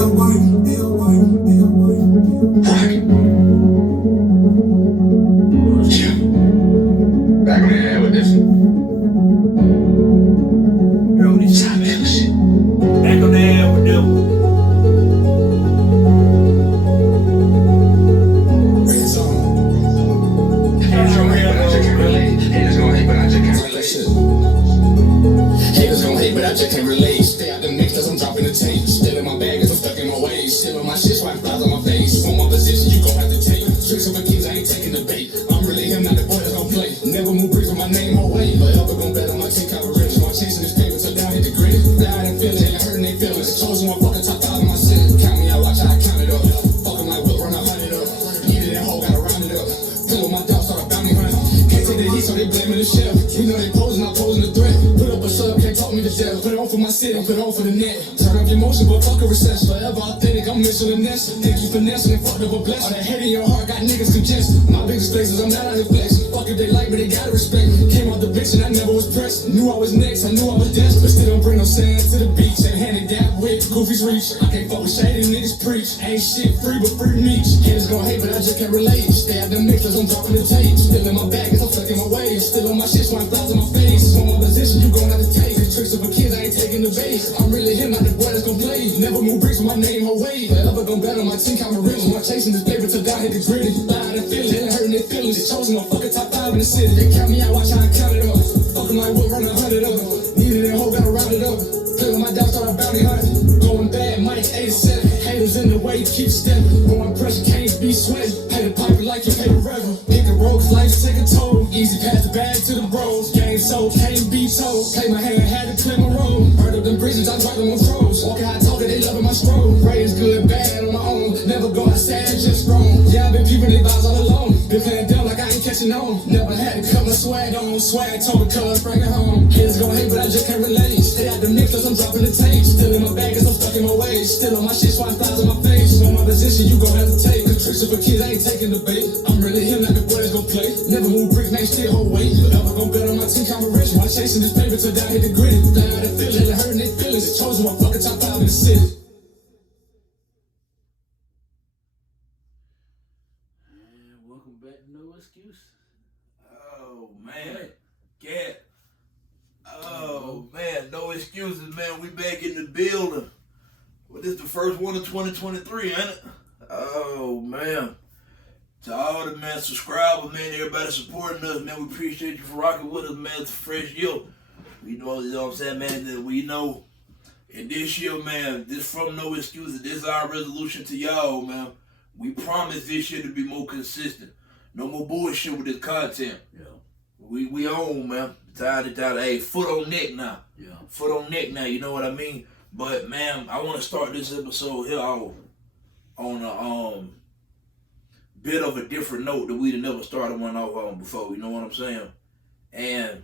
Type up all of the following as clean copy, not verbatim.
Back on the head with this. Bro, this time shit. Back on the head with them. Red zone. Haters gon' hate, but I just can't relate. Haters gon' hate, but I just can't relate. Haters gon' hate, but I just can't relate. Stay out the mix as I'm dropping the tape. Still in my bag as I'm stuck in my ways. Still on my shit, swiping flies on my face. On my position, you gon' have to take. Tricks of a kids, I ain't taking the bait. I'm really him, not the boy that's gon' play. Never move bricks with my name away. Forever gon' bet on my team coverage. While chasing this paper till down hit the grid. Loud and feeling, and hurting they feelings. Chosen one fucking top 5 of my shit. Count me out, watch how I count it up. Fucking like whip, run 100 up. Needed that hoe, gotta round it up. Fill with my dog, start a bounty hunt. Can't take the heat, so they blaming the chef. You know they posing, I'm posing the threat. Put up a sub, can't talk me to death. Put it on for my city, put it on for the net. Turn up your motion, but fuck a recession. Forever authentic, I'm missing the nest. Think you finessing and fucked up a blessing. All that hate in your heart got niggas congested. My biggest places, I'm not out here flexing. Fuck if they like me, they gotta respect me. Came out the bitch and I never was pressed. Knew I was next, I knew I was desperate. But still don't bring no sand to the beach. And handed that with Goofy's reach. I can't fuck with shady niggas preach. Ain't shit free, but free meat. Haters gon' hate, but I just can't relate. Stay out them mixers, I'm dropping the tape. Still in my bag, as I'm stuck in my ways. Still on my shit, swine flies on my face. On my position, you gon' have to take. These tricks of a kid, I ain't taking the base. I'm really him, not the boy that's gon' play. Never move bricks with my name away. Forever gon' bet on my team, count my rings. I'm chasing this paper till down hit the gritty. Loud and feeling, and hurting their feelings. They chosen my fucking top 5 in the city. They count me out, watch how I count it up. Fucking like what, run 100 up. Needed that hoe, gotta round it up. Play with my dog, start a bounty hunt. Going bad, Mike 87. Haters in the way, keep stepping. Going pressure, can't be sweating. Pay the piper like you pay the reverend. Pick a rope, life take a toll. Easy pass the bag to the bros. Game sold, can't be told. Play my hand, had to play my role. Burn up them bridges, I drop them on froze. Walking high talking, they loving my stroll. Praise good, bad on my own. Never go outside, just strong. Yeah, I've been peeping their vibes all alone. Been playing dumb like I ain't catching on. Never had to cut my swag on. Swag told the cuz, bring it home. Kids gon' hate, but I just can't relate. Stay out the mix, I'm dropping the tape. Still in my bag as I'm stuck in my ways. Still on my shit, swine flies on my face. On my position, you gon' have to take. The tricks of a kid, I ain't taking the bait. I'm really him, not the boy that's gon' play. Never move bricks, man, still hold weight. Forever gon' bet on my team, count my rich. While chasing this paper till down hit the gritty. Loud and feeling, and hurting their feelings. They chosen my fucking top 5 in the city. Welcome back to No Excuse. Oh man, Cat. Oh man, no excuses, man. We back in the building. Well, this is the first one of 2023, ain't it? Oh man. To all the man subscribers, man, everybody supporting us, man. We appreciate you for rocking with us, man. It's a fresh year. We know, you know what I'm saying, man, that we know. And this year, man, this from No Excuses, this is our resolution to y'all, man. We promise this year to be more consistent. No more bullshit with this content. Yeah. We on, man. Tired. Hey, foot on neck now. Yeah. Foot on neck now, you know what I mean? But, man, I want to start this episode here off on a bit of a different note that we'd never started one off on before, you know what I'm saying? And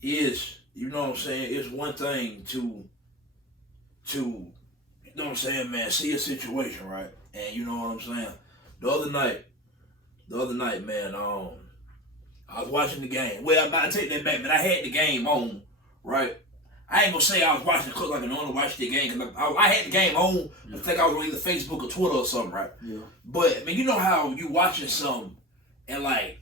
it's, you know what I'm saying, it's one thing to you know what I'm saying, man, see a situation, right? And you know what I'm saying? The other night, man, I was watching the game. Well, I take that back, but I had the game on, right? I ain't gonna say I was watching it because I can only watch the game, because I had the game on. Yeah. I think I was on either Facebook or Twitter or something, right? Yeah. But, I mean, you know how you watching something and, like,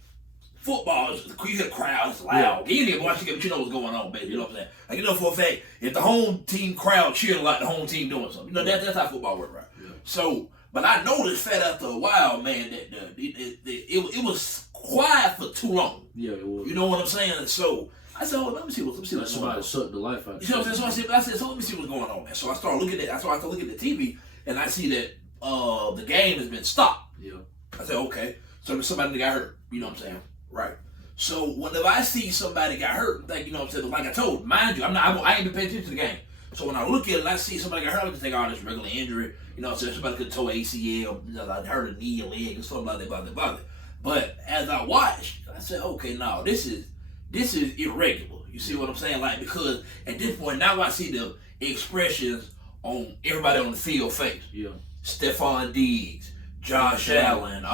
football, you hear the crowd, it's loud. Yeah. You didn't watch it, but you know what's going on, baby. You know what I'm saying? Like, you know for a fact, if the home team crowd cheering like the home team doing something, you know, that's how football works, right? Yeah. So, but I noticed that after a while, man, that it was quiet for too long. Yeah, it was. You know what I'm saying? So I said, oh, let me see what's going on. Somebody sucked the life out. You know what I'm saying? So I said, so let me see what's going on, man. So I started looking at the TV, and I see that the game has been stopped. Yeah. I said, okay, so somebody got hurt. You know what I'm saying? Right. So whenever I see somebody got hurt, like, you know what I'm saying, like I told, mind you, I ain't been paying attention to the game. So when I look at it and I see somebody got hurt, I just think, oh, this regular injury. You know what I'm saying? Somebody could tore ACL, you know, like hurt a knee or leg and stuff like that, blah, blah, blah. But as I watched, I said, okay, no, this is irregular. You see what I'm saying? Like, because at this point, now I see the expressions on everybody on the field face. Yeah. Stephon Diggs, Josh Allen,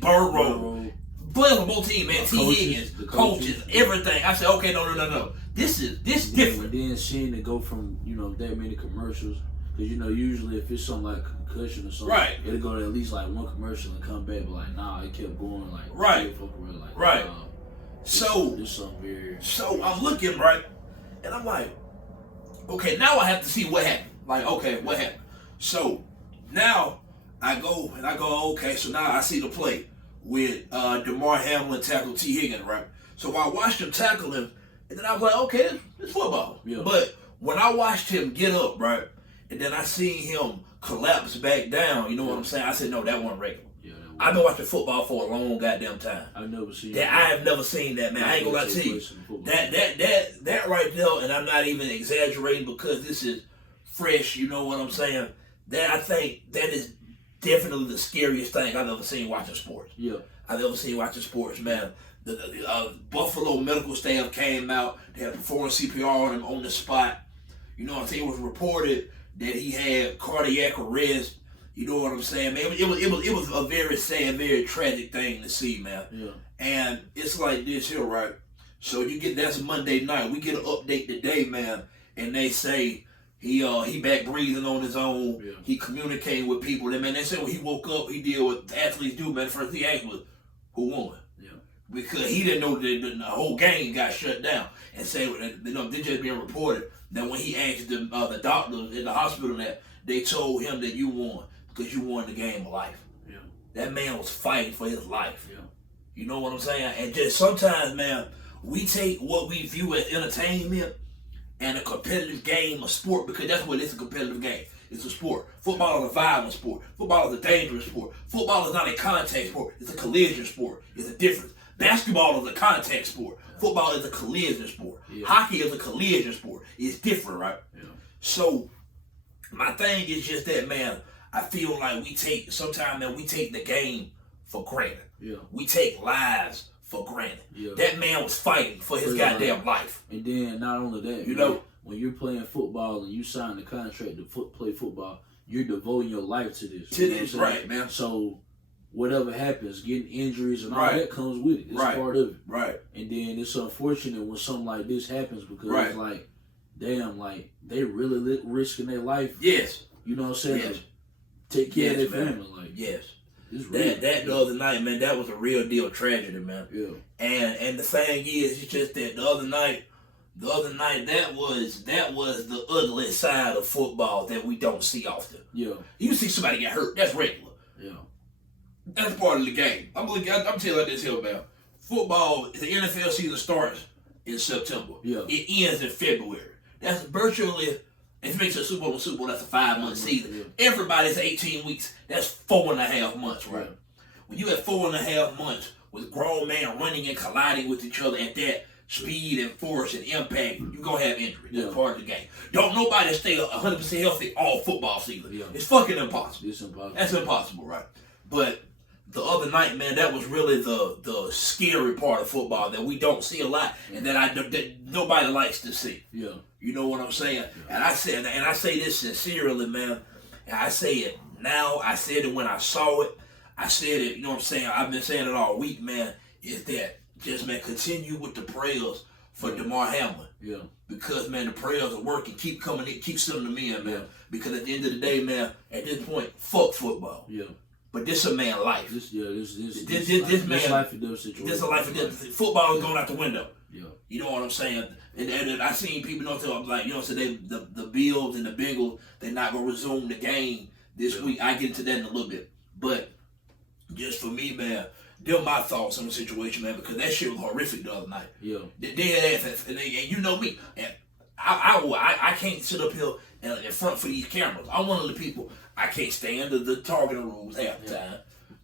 Burrow. Players on both teams, man. T. Higgins, the coaches, everything. I said, okay, no. This different. And then seeing it go from, you know, that many commercials Because, usually if it's something like a concussion or something, Right. it'll go to at least like one commercial and come back, but like, nah, it kept going, like, Right. Like, Right. Nah, So, this something very... So I'm looking, right, and I'm like, okay, now I have to see what happened. Like, okay, what happened? So now I go, okay, so now I see the play with Damar Hamlin tackle T. Higgins, right? So I watched him tackle him, and then I was like, okay, it's football. Yeah. But when I watched him get up, right, and then I seen him collapse back down, you know what I'm saying? I said, no, that wasn't regular. Yeah, I've been watching football for a long goddamn time. I've never seen that. I have never seen that, man. I ain't gonna lie to you. That right there, and I'm not even exaggerating because this is fresh. You know what I'm saying? That I think that is definitely the scariest thing I've ever seen watching sports. Yeah. I've ever seen watching sports, man. The Buffalo medical staff came out. They had performed CPR on him on the spot. You know what I'm saying? It was reported that he had cardiac arrest. You know what I'm saying, man? It was a very sad, very tragic thing to see, man. Yeah. And it's like this here, right? So that's a Monday night. We get an update today, man, and they say he back breathing on his own. Yeah. He communicating with people. And man, they say when he woke up, he did what athletes do, man. First he asked was, who won? Yeah. Because he didn't know that the whole game got shut down. And say, they just being reported that when he asked the doctors in the hospital that they told him that you won. Because you won the game of life. Yeah. That man was fighting for his life. Yeah. You know what I'm saying? And just sometimes, man, we take what we view as entertainment and a competitive game of sport, because that's what it's, a competitive game. It's a sport. Football is a violent sport. Football is a dangerous sport. Football is not a contact sport. It's a collision sport. It's a difference. Basketball is a contact sport. Football is a collision sport. Yeah. Hockey is a collision sport. It's different, right? Yeah. So my thing is just that, man, I feel like sometimes, man, we take the game for granted. Yeah. We take lives for granted. Yeah. That man was fighting for his goddamn life. And then not only that, when you're playing football and you sign the contract to play football, you're devoting your life to this. Right, man. So whatever happens, getting injuries and all Right. that comes with it. It's Right. part of it. Right. And then it's unfortunate when something like this happens, because Right. it's like, damn, like they really risking their life. Yes. You know what I'm saying? Yes. Like, take care of Yes, their man. family. Like, Yes. it's real. That the other night, man, that was a real deal tragedy, man. Yeah. And the thing is, it's just that the other night that was the ugly side of football that we don't see often. Yeah. You see somebody get hurt, that's regular. Yeah. That's part of the game. I'm telling you this here, man. Football, the NFL season starts in September. Yeah. It ends in February. That's virtually, if it makes a Super Bowl, that's a 5-month season. Yeah. Everybody's 18 weeks. That's 4.5 months, right? Right. When you have 4.5 months with grown men running and colliding with each other at that speed and force and impact, you're going to have injury. That's Yeah. part of the game. Don't nobody stay 100% healthy all football season. Yeah. It's fucking impossible. It's impossible. That's impossible, right? But the other night, man, that was really the scary part of football that we don't see a lot, and that nobody likes to see. Yeah. You know what I'm saying? And I say this sincerely, man. And I say it now. I said it when I saw it. I said it. You know what I'm saying? I've been saying it all week, man. Is that just, man, continue with the prayers for Damar Hamlin. Yeah. Because, man, the prayers are working. Keep coming in. Keep sending them in, man. Yeah. Because at the end of the day, man, at this point, fuck football. Yeah. But this a man life. This man, life or death situation. This is a life or death. Football is going out the window. Yeah. You know what I'm saying? And I seen people, like, so the Bills and the Bengals, they're not gonna resume the game this week. I get into that in a little bit, but just for me, man, they're my thoughts on the situation, man, because that shit was horrific the other night. Yeah. Dead ass, and you know me, and I can't sit up here in front for these cameras. I'm one of the people. I can't stand the targeting rules half the time.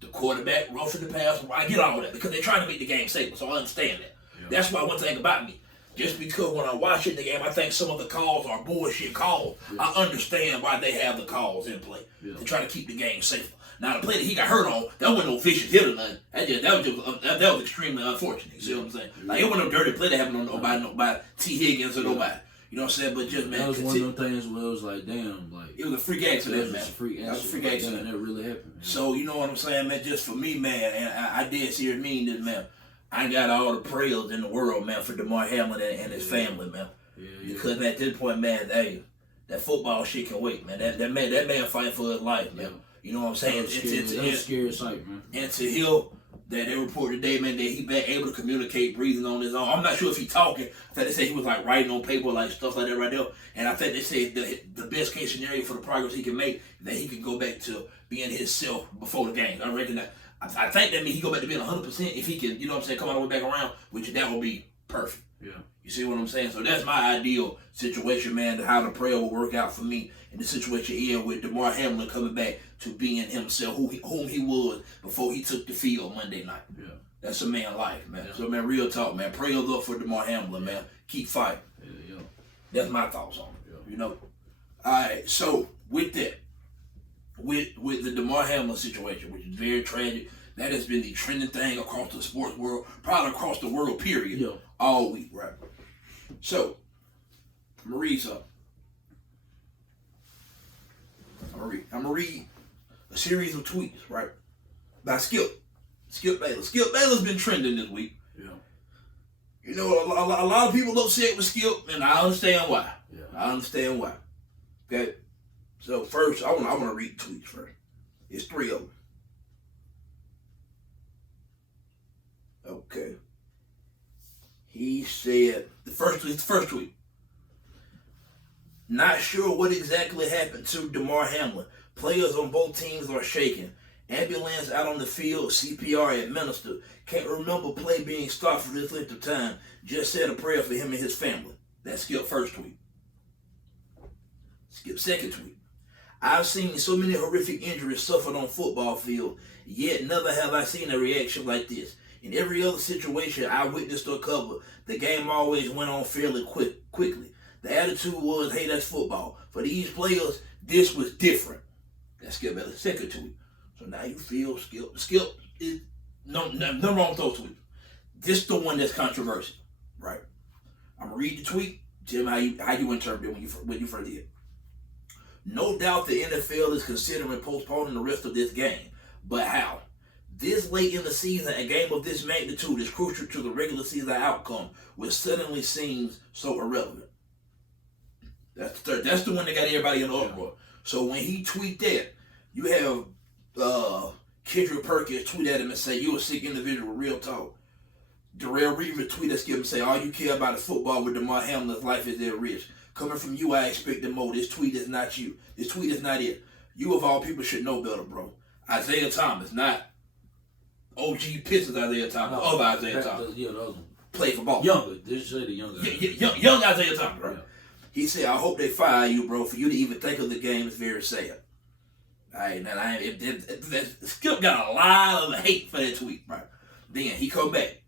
The quarterback roughing the pass. I get all that because they're trying to make the game safer, so I understand that. Yeah. That's why one thing about me, just because when I'm watching the game, I think some of the calls are bullshit calls. Yeah. I understand why they have the calls in play to try to keep the game safer. Now the play that he got hurt on, that wasn't no vicious hit or nothing. That was extremely unfortunate. You see what I'm saying? Like it wasn't no dirty play that happened on nobody T. Higgins or nobody. You know what I'm saying? But just, man, that was one of those things where it was like, damn, like it was a freak accident, man. That was a freak accident. That really happened. Man. So you know what I'm saying, man? Just for me, man, and I did seriously mean this, man. I got all the prayers in the world, man, for Damar Hamlin and his family, man. Yeah. Because at this point, man, hey, that football shit can wait, man. That man fighting for his life, man. Yeah. You know what I'm saying? That's a scary sight, man. And to hear that they reported today, man, that he been able to communicate, breathing on his own. I'm not sure if he talking. I think they said he was like writing on paper, like stuff like that right there. And I think they said the best case scenario for the progress he can make, that he can go back to being himself before the game. I reckon that. I think that means he go back to being 100% if he can, you know what I'm saying, come all the way back around, which that would be perfect. Yeah. You see what I'm saying? So that's my ideal situation, man, how the prayer will work out for me in the situation here with Damar Hamlin coming back to being himself, whom he was before he took the field Monday night. Yeah. That's a man life, man. Yeah. So, man, real talk, man. Prayers up for Damar Hamlin, man. Keep fighting. Yeah. That's my thoughts on it, Yeah. you know? All right, so with that, with the Damar Hamlin situation, which is very tragic, that has been the trending thing across the sports world, probably across the world, period, Yeah. all week, right? So, I'm going to read something. I'm gonna read a series of tweets, right? By Skip Bayless. Skip Bayless been trending this week. Yeah. You know, a lot of people upset with Skip, and I understand why. Yeah. I understand why. Okay? So first, I want to read the tweets first. It's 3 of them. Okay. He said, the first tweet. Not sure what exactly happened to Damar Hamlin. Players on both teams are shaken. Ambulance out on the field, CPR administered. Can't remember play being stopped for this length of time. Just said a prayer for him and his family. That's Skip's first tweet. Skip's second tweet. I've seen so many horrific injuries suffered on football field, yet never have I seen a reaction like this. In every other situation I witnessed or covered, the game always went on fairly quickly. The attitude was, hey, that's football. For these players, this was different. That's Skip Bayless' second tweet. So now you feel Skip is no wrong with those tweets. This is the one that's controversial, right? I'm gonna read the tweet. Tell me how you interpret it when you first did it. No doubt the NFL is considering postponing the rest of this game, but how? This late in the season, a game of this magnitude is crucial to the regular season outcome, which suddenly seems so irrelevant. That's the third. That's the one that got everybody in the uproar. So when he tweet that, you have Kendrick Perkins tweet at him and say, "You a sick individual, real talk." Darrell Reeves tweet at Skip and say, "All you care about is football with Damar Hamlin's life is at risk. Coming from you, I expect more. This tweet is not you. This tweet is not it. You of all people should know better, bro." Isaiah Thomas, not OG Pistons Isaiah Thomas, other Isaiah Thomas. Yeah, the other one. Play for ball. Younger. This is the younger. Young Isaiah Thomas, right? Yeah. He said, "I hope they fire you, bro. For you to even think of the game is very sad." All right, now Skip got a lot of hate for that tweet, right? Then he come back.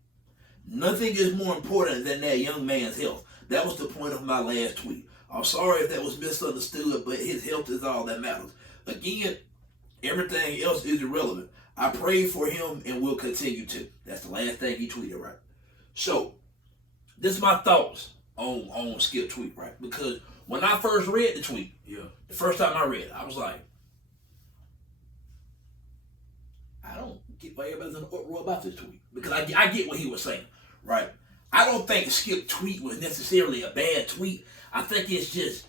Nothing is more important than that young man's health. That was the point of my last tweet. I'm sorry if that was misunderstood, but his health is all that matters. Again, everything else is irrelevant. I prayed for him and will continue to. That's the last thing he tweeted, right? So, this is my thoughts on Skip tweet, right? Because when I first read the tweet, the first time I read it, I was like, I don't get why everybody's in the uproar about this tweet. Because I get what he was saying, right? I don't think Skip tweet was necessarily a bad tweet. I think it's just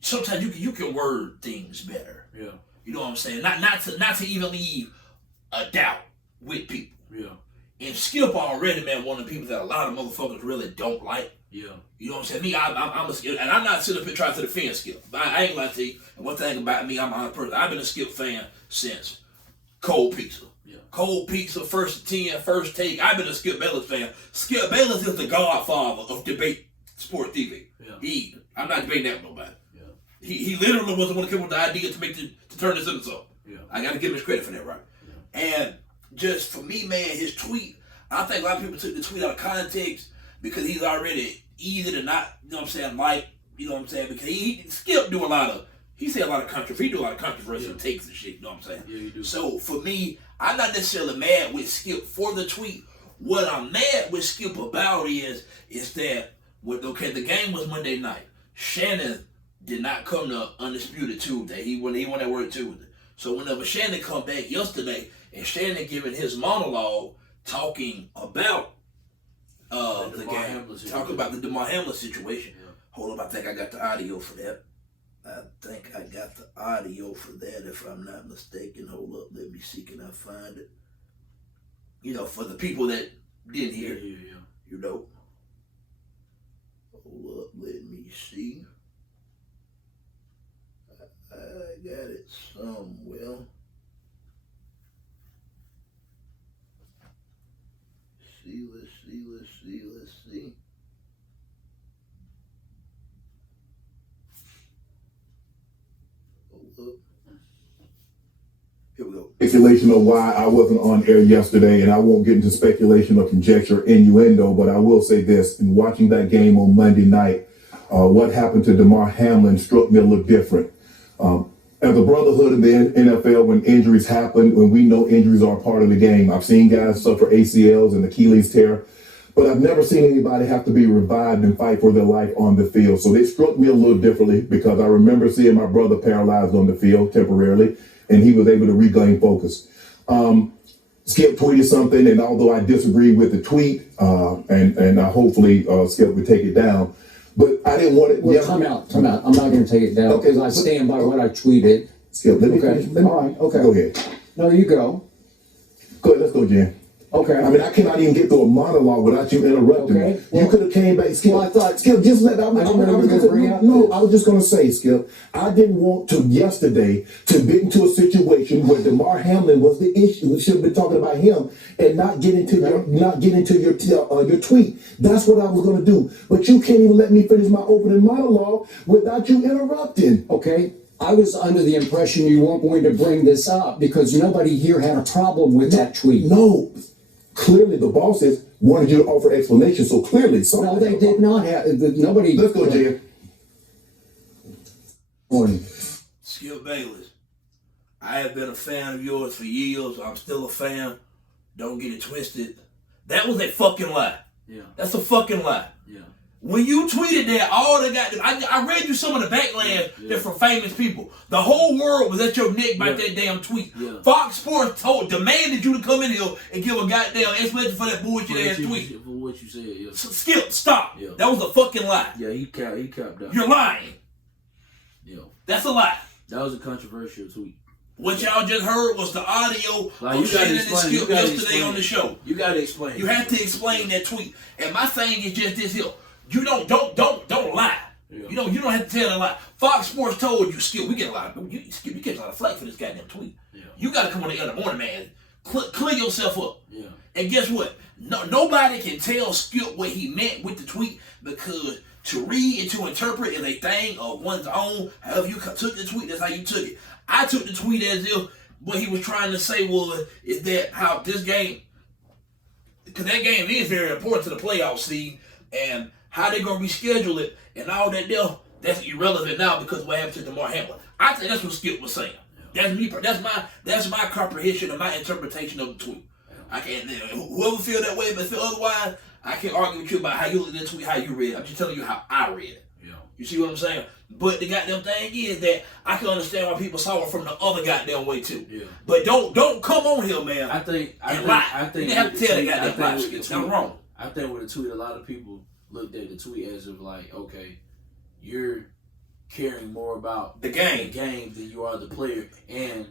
sometimes you can word things better. Yeah. You know what I'm saying? Not to even leave a doubt with people. Yeah. And Skip already, man, one of the people that a lot of motherfuckers really don't like. Yeah. You know what I'm saying? Me, I'm a Skip, and I'm not sitting up here trying to defend Skip. But I ain't gonna lie to you. And one thing about me, I'm a person. I've been a Skip fan since Cold Pizza. Yeah. Cold Pizza, First 10, First Take. I've been a Skip Bayless fan. Skip Bayless is the godfather of debate sports TV. Yeah. I'm not debating that with nobody. Yeah. He literally was the one to come up with the idea to turn this into something. Yeah. I got to give him his credit for that, right? Yeah. And just for me, man, his tweet, I think a lot of people took the tweet out of context because he's already easy to not, you know what I'm saying, like, you know what I'm saying, because Skip do a lot of, he said a lot of controversy, he do a lot of controversial takes and shit, you know what I'm saying? Yeah, you do. So for me, I'm not necessarily mad with Skip for the tweet. What I'm mad with Skip about is that, the game was Monday night. Shannon did not come to Undisputed Tuesday. He won that word Tuesday. So whenever Shannon come back yesterday, and Shannon giving his monologue, talking about the game, talking about the Damar Hamlin situation. Yeah. Hold up, I think I got the audio for that. I think I got the audio for that, if I'm not mistaken. Hold up, let me see, can I find it? You know, for the people that didn't hear, you know. Hold up, let me see. I got it somewhere. Let's see. Hold up. Here we go. Speculation of why I wasn't on air yesterday, and I won't get into speculation or conjecture, innuendo, but I will say this: in watching that game on Monday night, what happened to Damar Hamlin struck me a little different. As a brotherhood in the NFL, when injuries happen, when we know injuries are a part of the game, I've seen guys suffer ACLs and Achilles tear, but I've never seen anybody have to be revived and fight for their life on the field. So it struck me a little differently because I remember seeing my brother paralyzed on the field temporarily, and he was able to regain focus. Skip tweeted something, and although I disagree with the tweet, and hopefully Skip would take it down, but I didn't want it. Well, time out. I'm not going to take it down because I stand by what I tweeted. Skip, let me Okay. finish. All right. Okay. Go ahead. No, you go. Go ahead, let's go, Jen. Okay. I mean, I cannot even get through a monologue without you interrupting me. Okay. Well, you could have came back, Skip. well, I thought- Skip, just let. I didn't know you were gonna bring up No, this. I was just going to say, Skip. I didn't want to yesterday to get into a situation where Damar Hamlin was the issue. We should have been talking about him and not get into your tweet. That's what I was going to do. But you can't even let me finish my opening monologue without you interrupting. Okay. I was under the impression you weren't going to bring this up because nobody here had a problem with that tweet. No. Clearly, the bosses wanted you to offer explanation. So clearly, No, they did not have. Nobody. Let's go, Jen. Skip Bayless, I have been a fan of yours for years. I'm still a fan. Don't get it twisted. That was a fucking lie. Yeah. That's a fucking lie. Yeah. When you tweeted that, all they got, I read you some of the backlash that's from famous people. The whole world was at your neck by that damn tweet. Yeah. Fox Sports demanded you to come in here and give a goddamn explanation for that bullshit ass tweet. For what you said, yeah. Skip, stop. Yeah. That was a fucking lie. Yeah, he capped out. You're lying. Yeah. That's a lie. That was a controversial tweet. What y'all just heard was the audio Like, of you gotta Shannon and explain. Skip You gotta yesterday explain. on the show. You gotta explain. You have to explain that tweet. And my thing is just this here. You don't lie. Yeah. You don't have to tell a lie. Fox Sports told you, Skip, we get a lot of you catch a lot of flack for this goddamn tweet. Yeah. You gotta come on the other morning, man. Clear yourself up. Yeah. And guess what? Nobody can tell Skip what he meant with the tweet because to read and to interpret is a thing of one's own. However you took the tweet, that's how you took it. I took the tweet as if what he was trying to say is that how this game, because that game is very important to the playoff seed, and how they gonna reschedule it and all that deal, that's irrelevant now because of what happened to Damar Hamlin. I think that's what Skip was saying. That's me. That's my comprehension and my interpretation of the tweet. I can't. Whoever feel that way, but feel otherwise, I can't argue with you about how you look at the tweet, how you read it. I'm just telling you how I read it. Yeah. You see what I'm saying? But the goddamn thing is that I can understand why people saw it from the other goddamn way too. Yeah. But don't come on here, man. I think you didn't have to tell the goddamn lie. with the That's tweet, wrong. I think with the tweet, a lot of people looked at the tweet as if like, okay, you're caring more about The game. than you are the player, and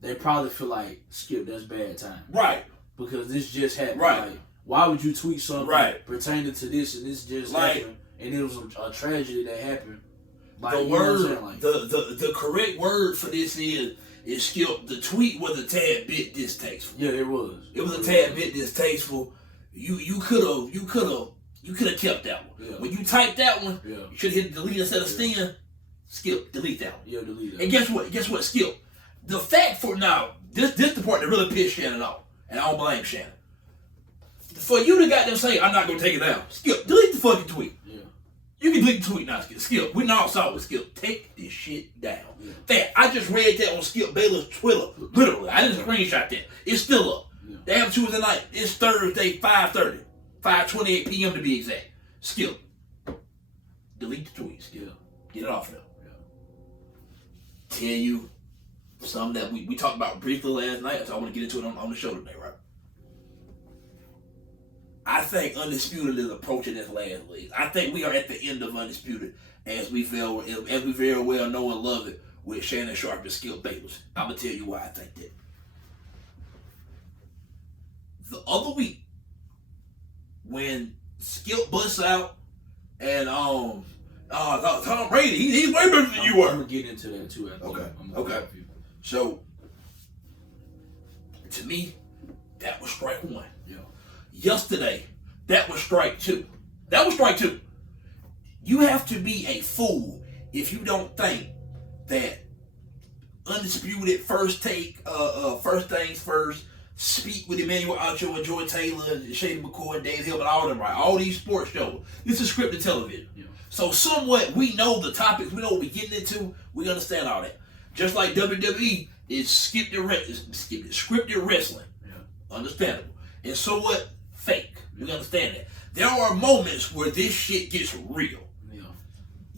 they probably feel like, Skip, that's bad time, Right. because this just happened. Right. Like, why would you tweet something Right. pertaining to this and this just happened, and it was a tragedy that happened? Like, The you know what I'm word, saying? Like, the correct word for this is Skip. The tweet was a tad bit distasteful. yeah, it was. It was a tad bit distasteful. You could have kept that one. Yeah. When you typed that one, Yeah. you should have hit delete instead of stem. Skip, delete that one. Yeah, delete it. And guess what? Skip. The fact for now, this the part that really pissed Shannon off, and I don't blame Shannon. For you to goddamn say, I'm not gonna take it down. Skip, delete the fucking tweet. Yeah. You can delete the tweet now, Skip. We all saw it with Skip. Take this shit down. Yeah. Fact, I just read that on Skip Baylor's Twitter. Literally, I didn't screenshot that. It's still up. Yeah. Damn Tuesday night. It's Thursday, 5:30. 5:28 p.m. to be exact. Skip. Delete the tweet, Skip. Yeah. Get it off there. Yeah. Tell you something that we talked about briefly last night, so I want to get into it on the show today, right? I think Undisputed is approaching this last league. I think we are at the end of Undisputed. as we very well know and love it with Shannon Sharp and Skip Bayless. I'm gonna tell you why I think that. The other week, when Skip busts out and Tom Brady, he's way better than you were. I'm gonna get into that too. Okay. So, to me, that was strike one. Yeah. Yesterday, that was strike two. You have to be a fool if you don't think that undisputed first things first, speak with Emmanuel Acho and Joy Taylor, Shady McCoy, Dave Hill, and all them, right? All these sports shows. This is scripted television. Yeah. So somewhat we know the topics, we know what we're getting into, we understand all that. Just like WWE is scripted wrestling. Yeah. Understandable. And so what? Fake. We understand that. There are moments where this shit gets real. Yeah.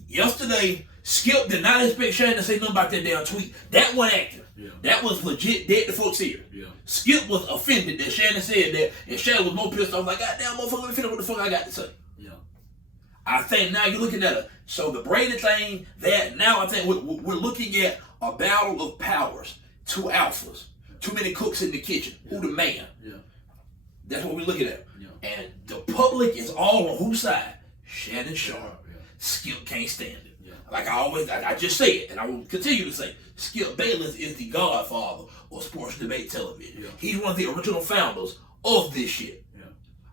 Yesterday, Skip did not expect Shannon to say nothing about that damn tweet. That wasn't acting. Yeah. That was legit dead to folks here. Yeah. Skip was offended that Shannon said that, and Shannon was more pissed off, like, God damn, motherfucker, let me finish what the fuck I got to say. Yeah. I think now you're looking at it. So the Brady thing, that now I think we're looking at a battle of powers. Two alphas. Too many cooks in the kitchen. Who the man? Yeah. That's what we're looking at. Yeah. And the public is all on whose side? Shannon Sharp. Yeah. Skip can't stand it. Yeah. Like I just say it, and I will continue to say, Skip Bayless is the godfather of sports debate television. Yeah. He's one of the original founders of this shit. Yeah.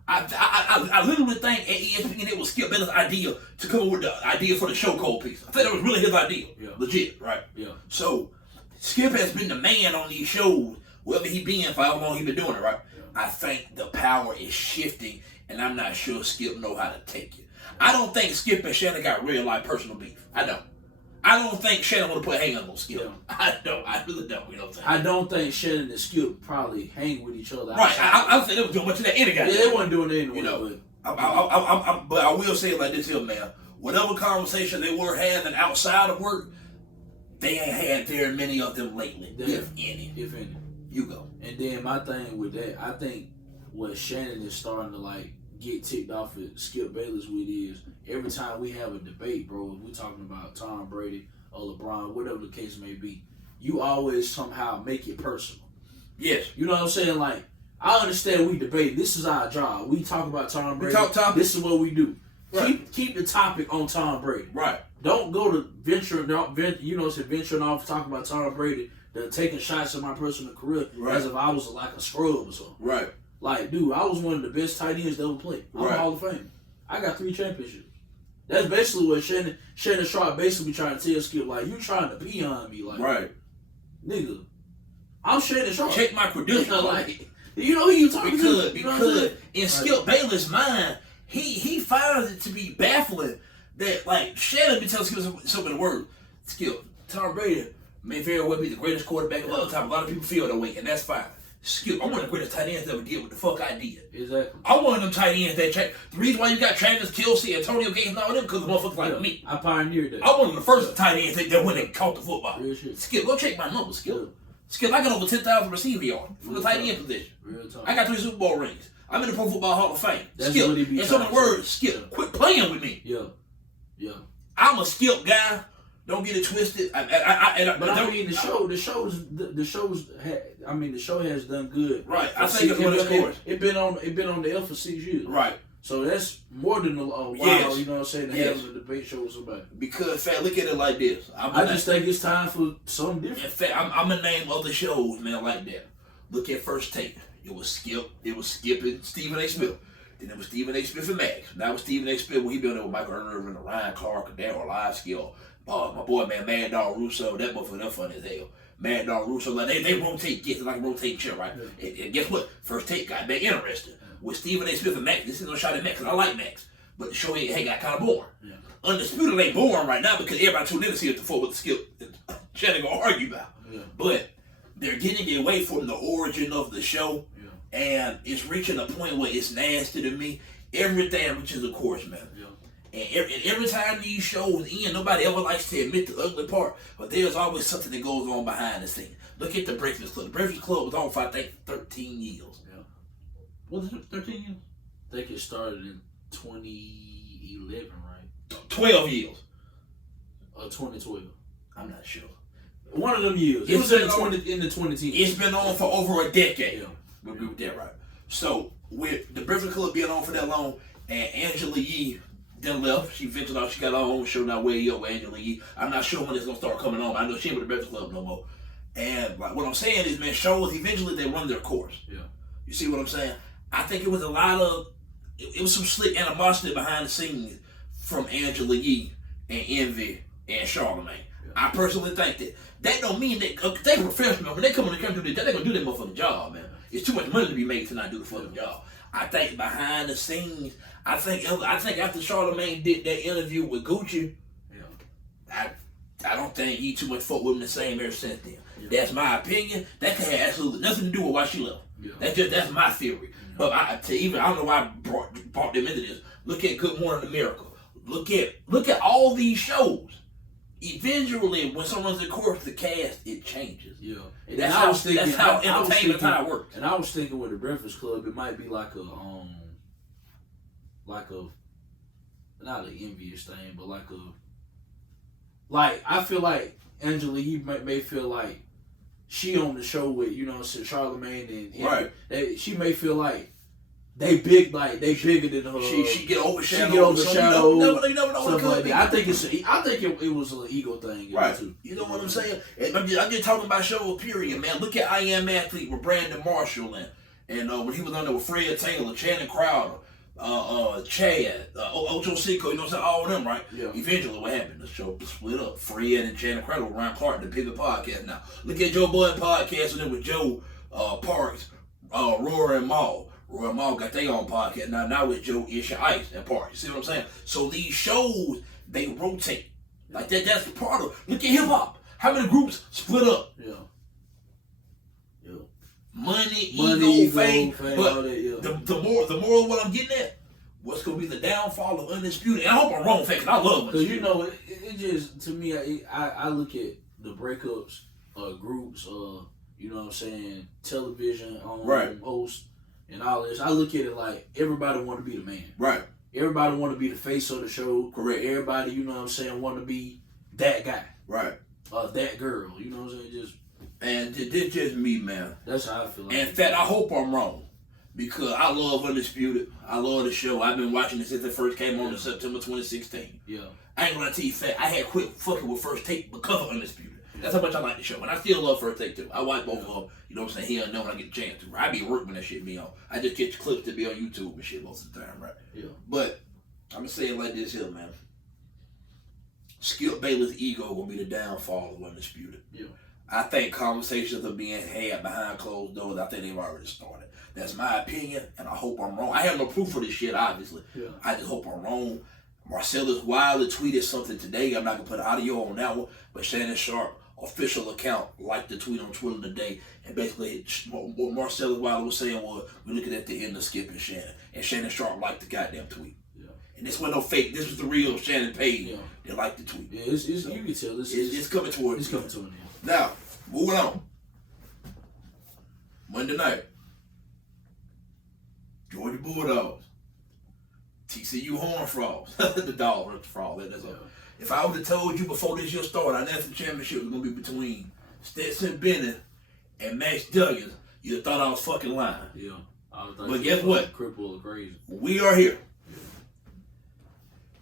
I literally think at ESPN it was Skip Bayless' idea to come up with the idea for the show code piece. I think that was really his idea. Yeah. Legit, right? Yeah. So Skip has been the man on these shows, wherever he been for how long he been doing it, right? Yeah. I think the power is shifting, and I'm not sure Skip know how to take it. I don't think Skip and Shannon got real life personal beef. I don't think Shannon would have put hands on Skip. Yeah. I really don't. You know what I'm saying? I don't think Shannon and Skip probably hang with each other. Right. I don't think they were doing much of that anyway. Yeah, they wasn't doing it anyway. You know, but I will say it like this here, man. Whatever conversation they were having outside of work, they ain't had very many of them lately, if any. If any. You go. And then my thing with that, I think what Shannon is starting to like get ticked off at Skip Bayless with is every time we have a debate, bro, if we talking about Tom Brady or LeBron, whatever the case may be, you always somehow make it personal. Yes. You know what I'm saying? Like, I understand we debate. This is our job. We talk about Tom Brady. talk topics. This is what we do. Right. Keep the topic on Tom Brady. Right. Don't go to venturing off talking about Tom Brady, they're taking shots at my personal career as if I was like a scrub or something. Right. Like, dude, I was one of the best tight ends that ever played. I'm a Hall of Fame. I got 3 championships. That's basically what Shannon Sharp basically trying to tell Skip, like, you trying to pee on me, like, Right. nigga, I'm Shannon Sharp. Check my credentials. Like, you know who you talking to? Because in Skip Bayless' mind, he finds it to be baffling that, like, Shannon be telling Skip so many words. Skip, Tom Brady may very well be the greatest quarterback of all time. A lot of people feel that way, and that's fine. Skip, I'm one of the greatest tight ends that ever did what the fuck I did. Exactly. I'm one of them tight ends that the reason why you got Travis Kelce, Antonio Gates, and all them, because motherfuckers like me. I pioneered that. I'm one of the first tight ends that went and caught the football. Real shit. Skip, go check my numbers, Skip. Skip, I got over 10,000 receiving yards from the tight end position. Real talk. I got 3 Super Bowl rings. I'm in the Pro Football Hall of Fame. That's Skip, what he be in so many trying to words, Skip, quit playing with me. Yeah. Yeah. I'm a Skip guy. Don't get it twisted. But I mean, the show has done good. Right. I think it's one of the course. It been on the air for 6 years. Right. So that's more than a while. Yes. You know what I'm saying? To have a debate show with somebody. Because, fat, look at it like this. I just think it's time for something different. In fact, I'm gonna name other shows, man, like that. Look at First Take. It was Skip. It was Skip and Stephen A. Smith. Then it was Stephen A. Smith and Max. Now it was Stephen A. Smith when he been there with Michael Irvin, Ryan Clark, and Darryl Livesky, my boy, man, Mad Dog Russo. That motherfucker, that funny as hell. Mad Dog Russo, like they rotate guests like a rotating chair, right? Yeah. And guess what? First Take got back interesting with Stephen A. Smith and Max. This is no shot at Max, because I like Max. But the show got kind of boring. Yeah. Undisputed ain't boring right now because everybody tuned in to see it before with the Skip Shannon gonna argue about. Yeah. But they're getting away from the origin of the show, and it's reaching a point where it's nasty to me. Everything reaches a course, man. Yeah. And every time these shows end, nobody ever likes to admit the ugly part, but there's always something that goes on behind the scenes. Look at the Breakfast Club. The Breakfast Club was on for, I think, 13 years. Yeah. Was it 13 years? I think it started in 2011, right? 12 years. or 2012. I'm not sure. One of them years. It was in the 2010s. It's been on for over a decade. Yeah. We'll be with that, right? So with the Breakfast Club being on for that long, and Angela Yee then left. She ventured off. She got her own show now. Way up with Angela Yee. I'm not sure when it's gonna start coming on. I know she ain't with the Breakfast Club no more. And like what I'm saying is, man, shows eventually they run their course. Yeah. You see what I'm saying? I think it was a lot of it was some slick animosity behind the scenes from Angela Yee and Envy and Charlamagne. Yeah. I personally think that don't mean that they professional. When they come on the camera do this, they gonna do that motherfucking job, man. It's too much money to be made to not do the fucking job. I think behind the scenes, I think after Charlamagne did that interview with Gucci, I don't think he too much fuck with him the same ever since then. Yeah. That's my opinion. That can have absolutely nothing to do with why she left. Yeah. That's my theory. Yeah. But I don't know why I brought them into this. Look at Good Morning America. Look at all these shows. Eventually, when someone's in course, the cast it changes. Yeah, and that's how entertainment works. And I was thinking with the Breakfast Club, it might be like a not an envious thing, but like I feel like Angela Yee may feel like she on the show with Charlamagne and right. She may feel like they bigger than her. She get overshadowed. You never know what could be. I think it was an ego thing. Right. Too. You know what I'm saying? And I'm just talking about show period, man. Look at I Am Athlete with Brandon Marshall and when he was on there with Fred Taylor, Channing Crowder, Chad, Ocho Cinco, you know what I'm saying? All of them, right? Yeah. Eventually, what happened? The show split up. Fred and Channing Crowder with Ryan Clark, the bigger podcast now. Look at Joe Budden podcast and then with Joe Parks, Rory and Maul. Roy and Maul got their own podcast now with Joe Isha Ice and Park. You see what I'm saying? So these shows, they rotate. Like that's part of it. Look at hip hop. How many groups split up? Yeah. Money, ego, fame. But all that, yeah. the more of what I'm getting at, what's gonna be the downfall of Undisputed? And I hope I'm wrong, because I love Undisputed. Because it just, to me, I look at the breakups, groups, you know what I'm saying, television hosts and all this. I look at it like everybody want to be the man. Right. Everybody want to be the face of the show. Correct. Everybody, you know what I'm saying, want to be that guy. Right. That girl. You know what I'm saying? And this just me, man. That's how I feel. In fact, I hope I'm wrong. Because I love Undisputed. I love the show. I've been watching it since it first came on in September 2016. Yeah. I ain't gonna tell you fact. I had quit fucking with First Take because of Undisputed. That's how much I like the show. And I still love First Take too. I watch both of them. You know what I'm saying? Here and there when I get a chance to. I be working when that shit be on. I just catch clips to be on YouTube and shit most of the time, right? Yeah. But I'm gonna say it like this here, man. Skip Bayless' ego gonna be the downfall of Undisputed. Yeah. I think conversations are being had behind closed doors. I think they've already started. That's my opinion, and I hope I'm wrong. I have no proof for this shit, obviously. Yeah. I just hope I'm wrong. Marcellus Wilder tweeted something today. I'm not going to put audio on that one, but Shannon Sharp, official account, liked the tweet on Twitter today. And basically, what Marcellus Wilder was saying was, we're looking at the end of Skip and Shannon. And Shannon Sharp liked the goddamn tweet. Yeah. And this wasn't no fake. This was the real Shannon page. Yeah. They liked the tweet. Yeah, you can tell. It's coming toward It's coming to an end. Now, moving on. Monday night. Georgia Bulldogs. TCU Horned Frogs. The dog, not the frog. That's all. If I would have told you before this year started, our national championship was going to be between Stetson Bennett and Max Duggan, you'd have thought I was fucking lying. Yeah. But guess what? Cripple or crazy. We are here. Yeah.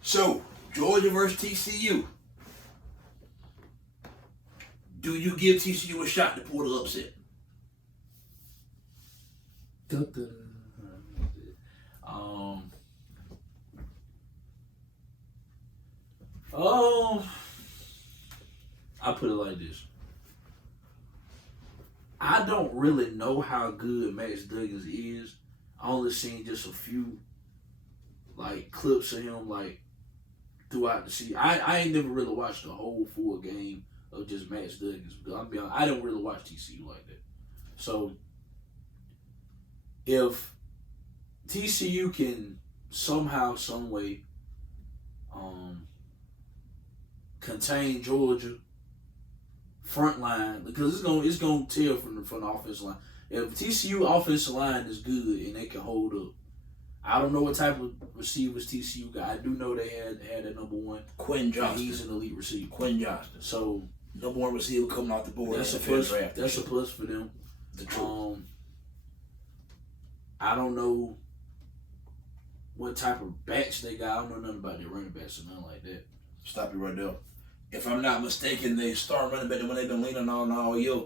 So, Georgia versus TCU. Do you give TCU a shot to pull the upset? I put it like this. I don't really know how good Max Duggins is. I only seen just a few clips of him throughout the season. I ain't never really watched the whole full game of just Max Duggins. I'll be honest, I don't really watch TCU like that. So if TCU can somehow, some way contain Georgia front line, because it's gonna tell from the offensive line. If TCU offensive line is good and they can hold up, I don't know what type of receivers TCU got. I do know they had a number one. Quinn Johnston. He's an elite receiver. Quinn Johnston. So number one receiver coming off the board. that's a plus. That's a plus for them. The truth. I don't know what type of backs they got. I don't know nothing about their running backs or nothing like that. Stop you right there. If I'm not mistaken, they start running back the one they've been leaning on all year.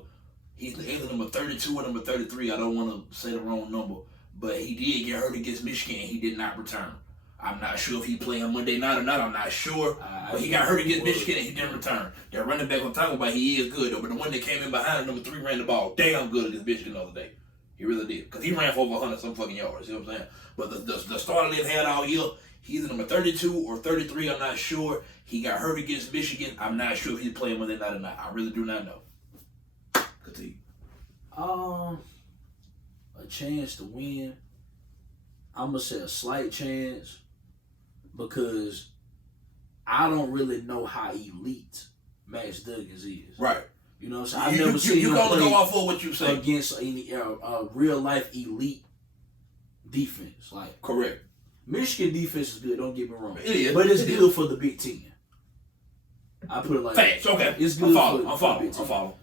He's either number 32 or number 33. I don't want to say the wrong number. But he did get hurt against Michigan. He did not return. I'm not sure if he played on Monday night or not. I'm not sure. But he got hurt against Michigan and he didn't return. That running back I'm talking about, he is good though. But the one that came in behind him, number 3, ran the ball damn good against Michigan the other day. He really did. Because he ran for over 100 some fucking yards. You know what I'm saying? But the starter they've had all year, he's number 32 or 33. I'm not sure. He got hurt against Michigan. I'm not sure if he's playing Monday night or not. I really do not know. Continue. A chance to win. I'm gonna say a slight chance because I don't really know how elite Max Duggan is. Right. You know what I'm saying? I've never seen him gonna play go off of what you say against a real life elite defense. Like correct. Michigan defense is good. Don't get me wrong. It is, but it's good for the Big Ten. I put it like facts. That. Okay. It's good. I'm following.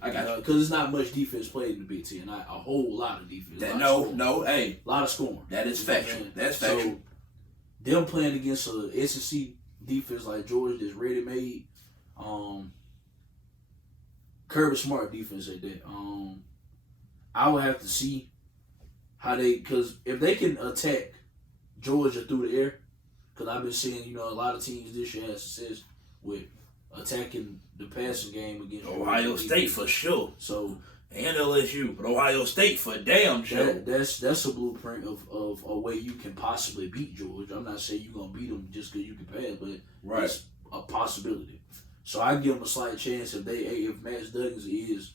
I got you. Because it's not much defense played in the Big Ten. Not a whole lot of defense. Hey. A lot of scoring. That is factual. That's factual. So, them playing against a SEC defense like Georgia that's ready made, Kirby Smart defense at that. I would have to see how because if they can attack Georgia through the air, because I've been seeing a lot of teams this year have success with attacking the passing game against Ohio State for sure. So and LSU, but Ohio State for damn sure. That's a blueprint of a way you can possibly beat Georgia. I'm not saying you're gonna beat them just because you can pass, but it's a possibility. So I give them a slight chance if Max Duggan is.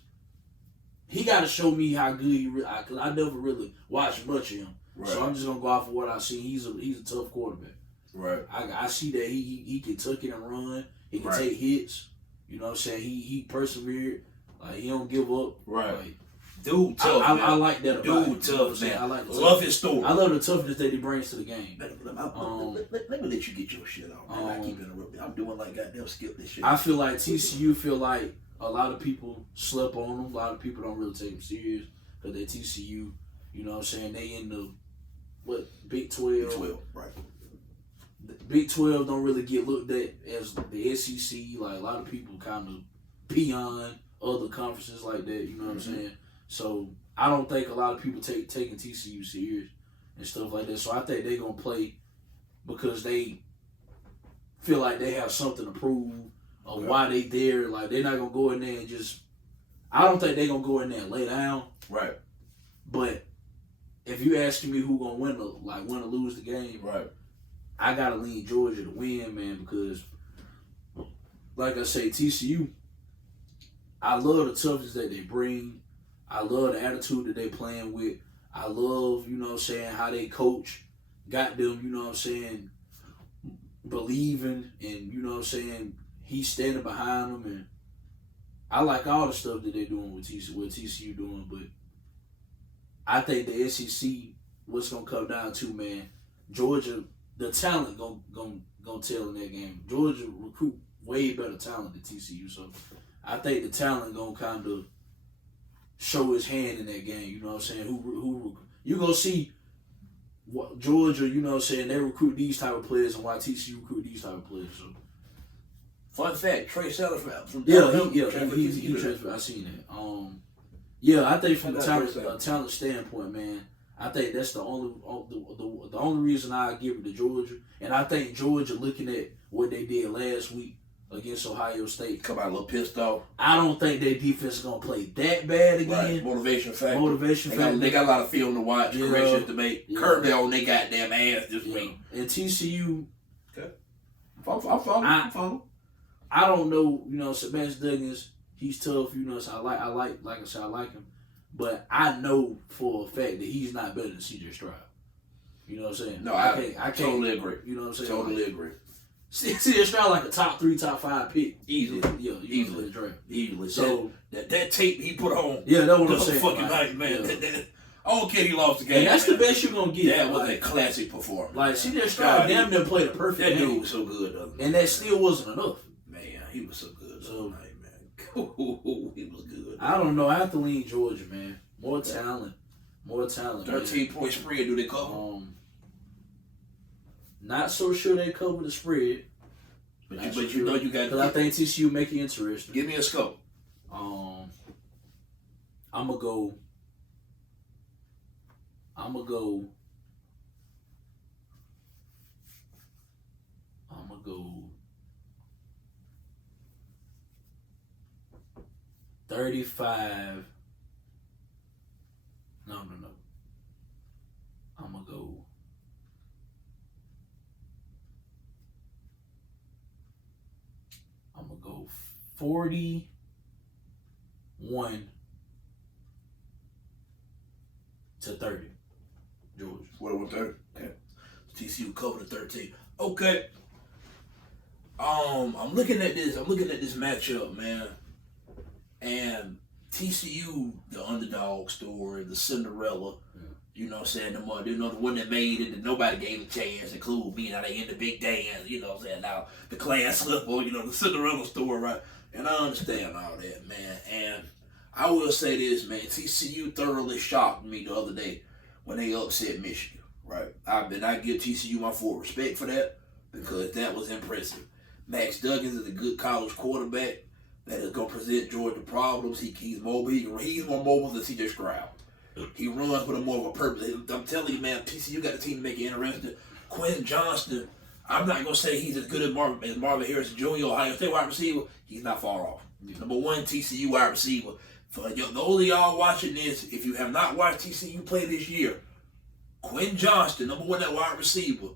He got to show me how good he really. Because I never really watched much of him, so I'm just gonna go off of what I see. He's a tough quarterback. Right. I see that he can tuck it and run. He can take hits. You know what I'm saying? He persevered. Like, he don't give up. Right. Like, dude, tough. I like that about him. Dude, tough, man. I like the love his story. I love the toughness that he brings to the game. Let me let you get your shit off. I keep interrupting. I'm doing like goddamn skip this shit. I feel like TCU feel like a lot of people slept on them. A lot of people don't really take them serious because they're TCU. You know what I'm saying? They in the, Big 12. Big 12, right. The Big 12 don't really get looked at as the SEC. Like, a lot of people kind of peon other conferences like that. You know what I'm saying? So, I don't think a lot of people taking TCU serious and stuff like that. So, I think they're going to play because they feel like they have something to prove of why they there. Like, they're not going to go in there and just... I don't think they're going to go in there and lay down. Right. But if you asking me who going to win or lose the game, right, I got to lean Georgia to win, man, because, like I say, TCU, I love the toughness that they bring. I love the attitude that they playing with. I love, you know what I'm saying, how they coach. Got them, you know what I'm saying, believing and, you know what I'm saying, he's standing behind them. And I like all the stuff that they're doing with TCU doing, but I think the SEC, what's going to come down to, man, Georgia, the talent gonna tell in that game. Georgia recruit way better talent than TCU, so I think the talent gonna kind of show his hand in that game. You know what I'm saying? Who you gonna see what Georgia? You know what I'm saying? They recruit these type of players, and why TCU recruit these type of players. So. Fun fact: Trey Sellers from he transferred. I seen that. I think from a talent standpoint, man. I think that's the only reason I give it to Georgia. And I think Georgia, looking at what they did last week against Ohio State, come out a little pissed off. I don't think their defense is going to play that bad again. Right. Motivation factor. They got a lot of film to watch, corrections to make. Yeah. Kirby on their goddamn ass this week. And TCU. Okay. I'm following. I don't know, Sebastian Duggins, he's tough, so I like him. But I know for a fact that he's not better than CJ Stroud. You know what I'm saying? No, I can't totally agree. You know what I'm saying? Totally agree. CJ Stroud like a top 3, top 5 pick. Easily. Easily. Easily. So that tape he put on. Yeah, that's what I'm saying. Fucking night, man. Yeah. I don't care if he lost the game. And that's the best you're gonna get. That was like, a classic performance. Like, CJ Stroud damn near played a perfect That game. dude was so good, though. And that still wasn't enough. Man, he was so good. So, Night, man. He was good. I don't know. I have to lean Georgia, man. More talent. 13-point spread, do they cover? Not so sure they cover the spread. But you know you got. Because I think TCU make it interesting. Give me a scope. I'm gonna go 35. No. I'm gonna go 41 to 30. Georgia. 41-30. Okay. TCU covered the 13. Okay. I'm looking at this matchup, man. And TCU, the underdog story, the Cinderella, you know what I'm saying, the one that made it, that nobody gave a chance, including me, now they in the big dance, you know what I'm saying, now the class level, the Cinderella story, right? And I understand all that, man. And I will say this, man, TCU thoroughly shocked me the other day when they upset Michigan, right? I give TCU my full respect for that, because that was impressive. Max Duggan is a good college quarterback that is going to present Georgia problems. He's mobile. He's more mobile than C.J. Stroud. He runs with a more of a purpose. I'm telling you, man, TCU got the team to make it interesting. Quinn Johnston, I'm not going to say he's as good as Marvin Harrison Jr., Ohio State wide receiver. He's not far off. Number one TCU wide receiver. For those of y'all watching this, if you have not watched TCU play this year, Quinn Johnston, number one that wide receiver,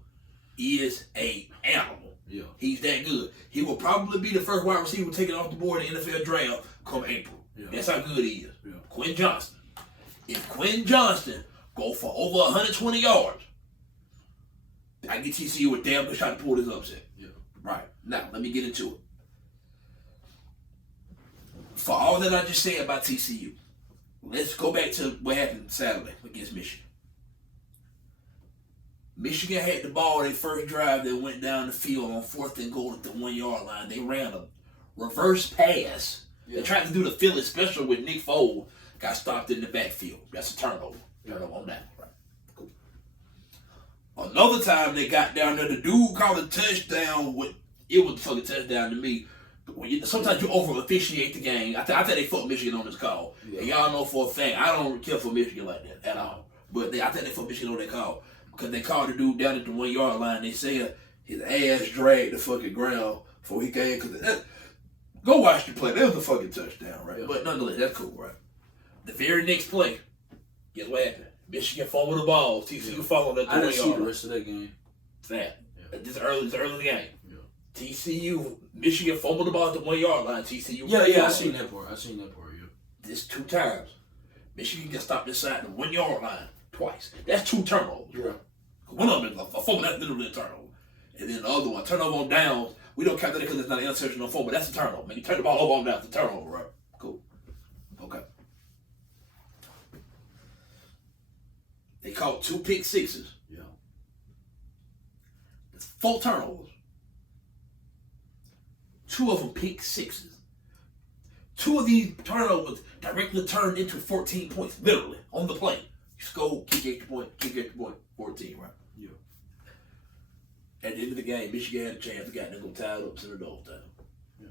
is a animal. Yeah. He's that good. He will probably be the first wide receiver taken off the board in the NFL draft come April. Yeah. That's how good he is. Yeah. Quinn Johnston. If Quinn Johnston go for over 120 yards, I get TCU a damn good shot to pull this upset. Yeah. Right. Now, let me get into it. For all that I just said about TCU, let's go back to what happened Saturday against Michigan. Michigan had the ball their first drive that went down the field on 4th and goal at the 1 yard line. They ran a reverse pass. Yeah. They tried to do the Philly special with Nick Foles. Got stopped in the backfield. That's a turnover. Turnover on that. Right. Cool. Another time they got down there, the dude called a touchdown. It was a fucking touchdown to me. Sometimes you over officiate the game. I think they fucked Michigan on this call. Yeah. And y'all know for a fact, I don't care for Michigan like that at all. But I think they fucked Michigan on that call. Because they called the dude down at the 1 yard line. They said his ass dragged the fucking ground before he came. Go watch the play. That was a fucking touchdown, right? Yeah. But nonetheless, that's cool, right? The very next play, guess what happened? Michigan fumbled the ball. TCU followed that 1 yard. I didn't see the rest of that game. That. Yeah. This early in the game. Yeah. TCU, Michigan fumbled the ball at the 1 yard line. TCU. Yeah, I seen that part, yeah. This 2 times. Michigan got stopped inside the 1 yard line twice. That's 2 turnovers. Yeah. One of them is a fumble, that's literally a turnover. And then the other one, turnover on downs. We don't count that because it's not an interception on fumble, but that's a turnover. Man, you turn the ball over on down, it's a turnover, right? Cool. Okay. They caught 2 pick sixes. Yeah. That's 4 turnovers. 2 of them pick sixes. 2 of these turnovers directly turned into 14 points, literally, on the play. You score, kick extra point, 14, right? Yeah. At the end of the game, Michigan had a chance to get them go tie it up to the overtime. Yeah.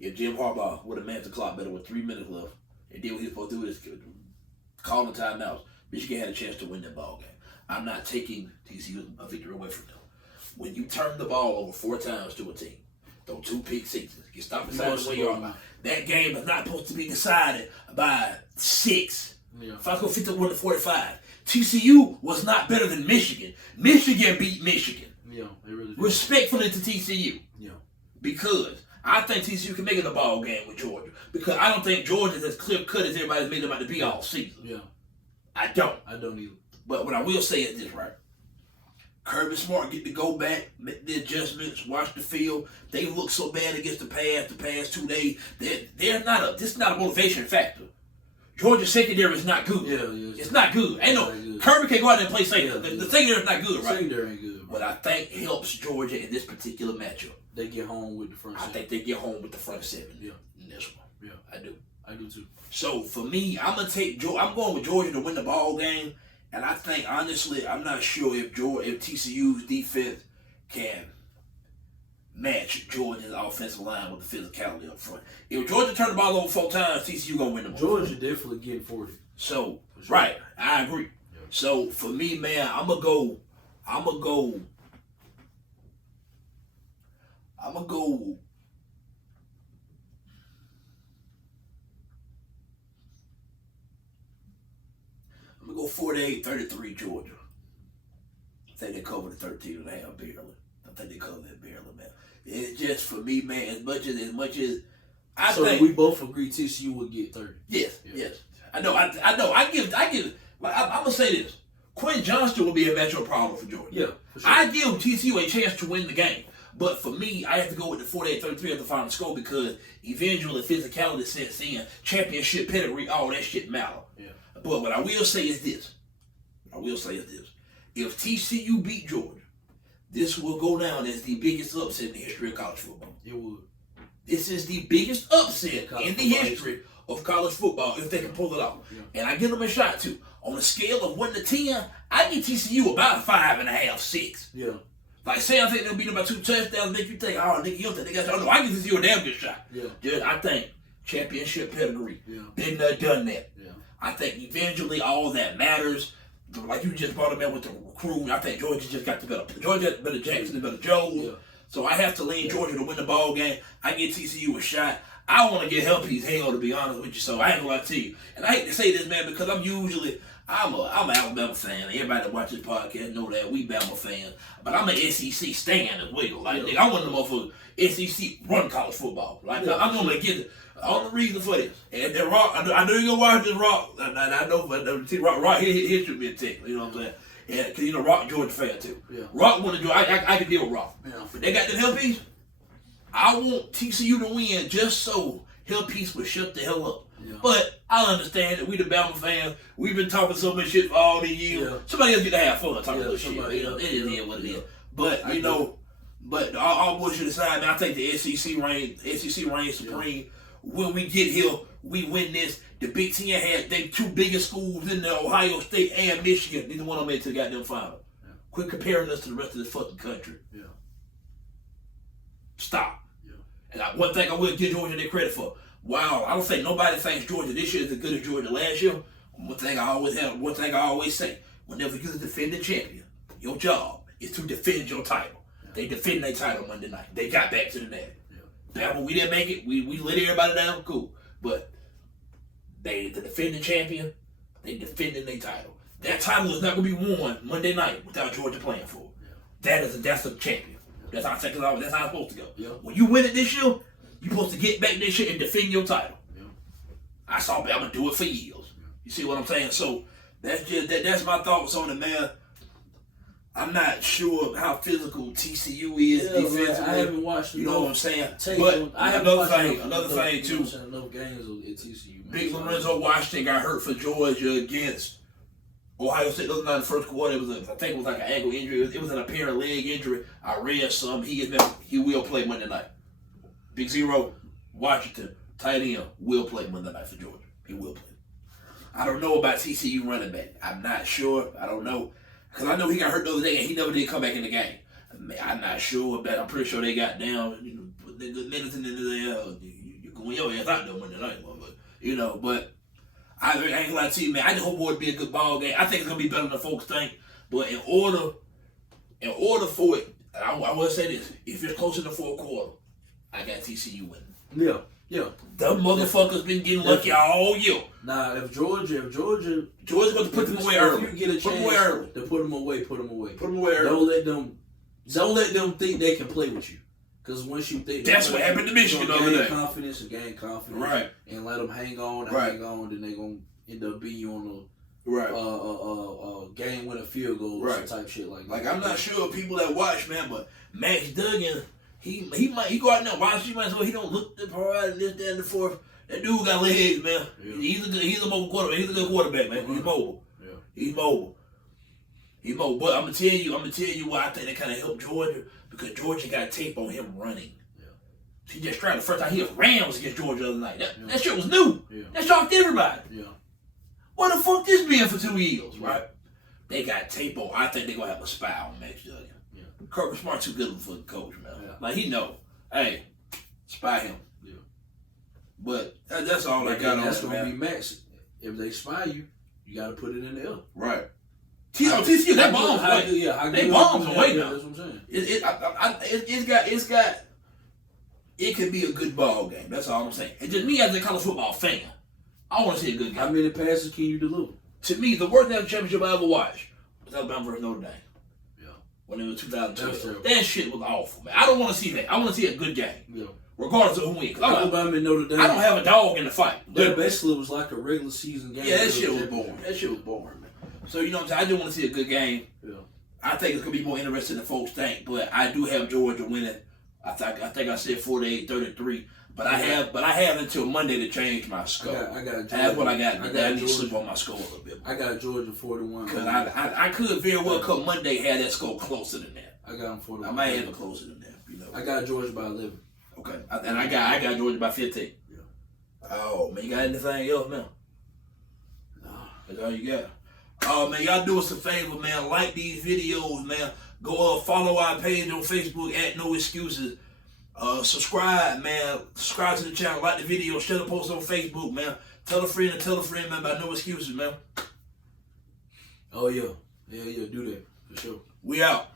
If Jim Harbaugh would have managed the clock better with 3 minutes left and did what he was supposed to do, is call the timeouts, Michigan had a chance to win that ball game. I'm not taking TCU a victory away from them. When you turn the ball over 4 times to a team, throw 2 pick sixes, get stopped inside the 1 yard line, that game is not supposed to be decided by 6. Yeah. If I go 51 to 45, TCU was not better than Michigan. Michigan beat Michigan. Yeah, they really did. Respectfully to TCU. Yeah. Because I think TCU can make it a ball game with Georgia. Because I don't think Georgia's as clear cut as everybody's made them out to be all season. Yeah. I don't either. But what I will say is this, right? Kirby Smart get to go back, make the adjustments, watch the field. They look so bad against the past 2 days. This is not a motivation factor. Georgia's secondary is not good. Yeah. It's not good. Ain't no good. Kirby can't go out there and play safety. Yeah, the secondary is not good, right? Secondary ain't good. What I think helps Georgia in this particular matchup, They get home with the front I seven. think they get home with the front seven. Yeah. In this one. Yeah. I do too. So for me, I'm going with Georgia to win the ball game, and I think honestly, I'm not sure if TCU's defense can match Georgia's offensive line with the physicality up front. If Georgia turn the ball over 4 times, TCU gonna win the ball. Georgia definitely getting 40. So sure. right, I agree. Yeah. So for me, man, I'm gonna go. I'm gonna go I'm gonna go 48-33 Georgia. I think they cover the 13.5 barely. I think they cover that barely, man. It's just for me, man, as much as I so think we both agree TCU would get 30. yes. I know. I give like I'm gonna say this. Quinn Johnston will be a matchup problem for Georgia. Yeah, for sure. I give TCU a chance to win the game. But for me, I have to go with the 48-33 at the final score because eventually physicality sets in, championship pedigree, all that shit matter. Yeah. But what I will say is this. If TCU beat Georgia, this will go down as the biggest upset in the history of college football. It would. This is the biggest upset College in the football history of college football if they can pull it off. Yeah. And I give them a shot too. On a scale of 1 to 10, I give TCU about a 5.5, 6. Yeah. Like, say I think they'll beat them by 2 touchdowns, make you think, oh, Nick, you don't think they got to. No, I give TCU a damn good shot. Yeah. Dude, I think championship pedigree. Yeah. Been there, done that. Yeah. I think eventually all that matters. Like you just brought them in with the crew. I think Georgia just got the better. Georgia better Jackson, better Jones. Yeah. So I have to lean Georgia to win the ball game. I give TCU a shot. I want to get Helpies hell, to be honest with you. So I ain't gonna lie to you. And I hate to say this, man, because I'm an Alabama fan. Everybody that watches this podcast know that we Bama fans. But I'm an SEC stan as well. Like, nigga, I'm one of the motherfuckers SEC run college football. Like, I'm gonna get it. All the reason for this. And then Rock, I know you're gonna watch this Rock. And I know, but Rock, he should be a tick. You know what I'm saying? Yeah, because you know Rock Georgia fan too. Yeah. Rock want to do. I can deal with Rock. Yeah. But they got the Helpies. I want TCU to win just so Helpies will shut the hell up. Yeah. But I understand that we the Bama fans. We've been talking so much shit for all these years. Yeah. Somebody else get to have fun talking this shit. somebody You know, else. it is what it is. But I you know, but all bullshit aside, man, I think the SEC reigns supreme. When we get here, we win this. The Big Ten had they 2 biggest schools in the Ohio State and Michigan. Neither one of them made it to the goddamn final. Yeah. Quit comparing us to the rest of this fucking country. Yeah. Stop. Yeah. And one thing I will give Georgia their credit for. Wow, I don't think nobody thinks Georgia this year is as good as Georgia last year. One thing I always say, whenever you're the defending champion, your job is to defend your title. Yeah. They defended their title Monday night. They got back to the net. Yeah. Bama, we didn't make it. We let everybody down. Cool. But they the defending champion, they defending their title. That title is not gonna be won Monday night without Georgia playing for it. Yeah. That's a champion. That's how it's supposed to go. Yeah. When you win it this year, you're supposed to get back this year and defend your title. Yeah. I saw Bama do it for years. Yeah. You see what I'm saying? So that's my thoughts on it, man. I'm not sure how physical TCU is defensively. Right. I haven't watched. You know what I'm saying? But another thing too. Enough games at TCU. Big Lorenzo Washington got hurt for Georgia against Ohio State. That was not the first quarter. I think it was like an ankle injury. It was an apparent leg injury. I read some. He will play Monday night. Big Zero, Washington, tight end, will play Monday night for Georgia. He will play. I don't know about TCU running back. I'm not sure. I don't know. Because I know he got hurt the other day and he never did come back in the game. I'm not sure, but I'm pretty sure they got down. You know, put the good medicine into there. You going your ass out there Monday night, but you know. But I ain't gonna lie to you, man. I just hope it would be a good ball game. I think it's gonna be better than folks think. But in order for it, I will say this: if it's close in the 4th quarter, I got TCU winning. Yeah. Yeah. Them motherfuckers been getting lucky all year. Nah, if Georgia's going to put them away early. If you get a chance to put them away. Put them away early. Don't let them think they can play with you. Because once you think that's what happened to Michigan the other day. Gain confidence, right? And let them hang on, then they gonna end up beating you on a game winning field goal, right? Type shit like that. Like I'm not sure people that watch, man, but Max Duggan, he might go out there and watch. He might as well he don't look the part and this, that, and the fourth. That dude got legs, man. Yeah. He's a mobile quarterback. He's a good quarterback, man. He's mobile. Yeah. He's mobile. He's mobile. But I'm gonna tell you why I think that kind of helped Georgia, because Georgia got tape on him running. Yeah. He just tried the first time he ran was against Georgia the other night. That shit was new. Yeah. That shocked everybody. Yeah. What the fuck this been for 2 years, right? They got tape on. I think they're gonna have a spy on Max Duggan. Yeah. Kirby Smart too good for the coach, man. Yeah. Like he know, hey, spy him. Yeah. But that's all I got on That's it, gonna be man. Max. If they spy you, you gotta put it in the air. Right. TCU, that bombs away. Yeah, They bombs away now. That's what I'm saying. It could be a good ball game. That's all I'm saying. And just me as a college football fan, I want to see a good game. How many passes can you deliver? To me, the worst national championship I ever watched was Alabama versus Notre Dame. Yeah. When it was That's 2012. true. That shit was awful, man. I don't want to see that. I want to see a good game, Yeah. regardless of who wins. 'Cause Alabama and Notre Dame. I don't have a dog in the fight. That basically was like a regular season game. Yeah, that shit was boring. That shit was boring, man. So, you know what I'm saying? I do want to see a good game. Yeah. I think it's going to be more interesting than folks think, but I do have Georgia winning. I think I said 48-33, but I have until Monday to change my score. I got Georgia. That's what I got. I need to Georgia. slip on my score a little bit. I got Georgia 41. Because I could very well come Monday have that score closer than that. I got them 41. I might have it closer than that, you know. I got Georgia by 11. Okay. And I got Georgia by 15. Yeah. Oh, man, you got anything else, man? Nah. That's all you got. Oh, man, y'all do us a favor, man. Like these videos, man. Go follow our page on Facebook at No Excuses. Subscribe, man. Subscribe to the channel. Like the video. Share the post on Facebook, man. Tell a friend, man, about No Excuses, man. Oh, yeah. Yeah, do that. For sure. We out.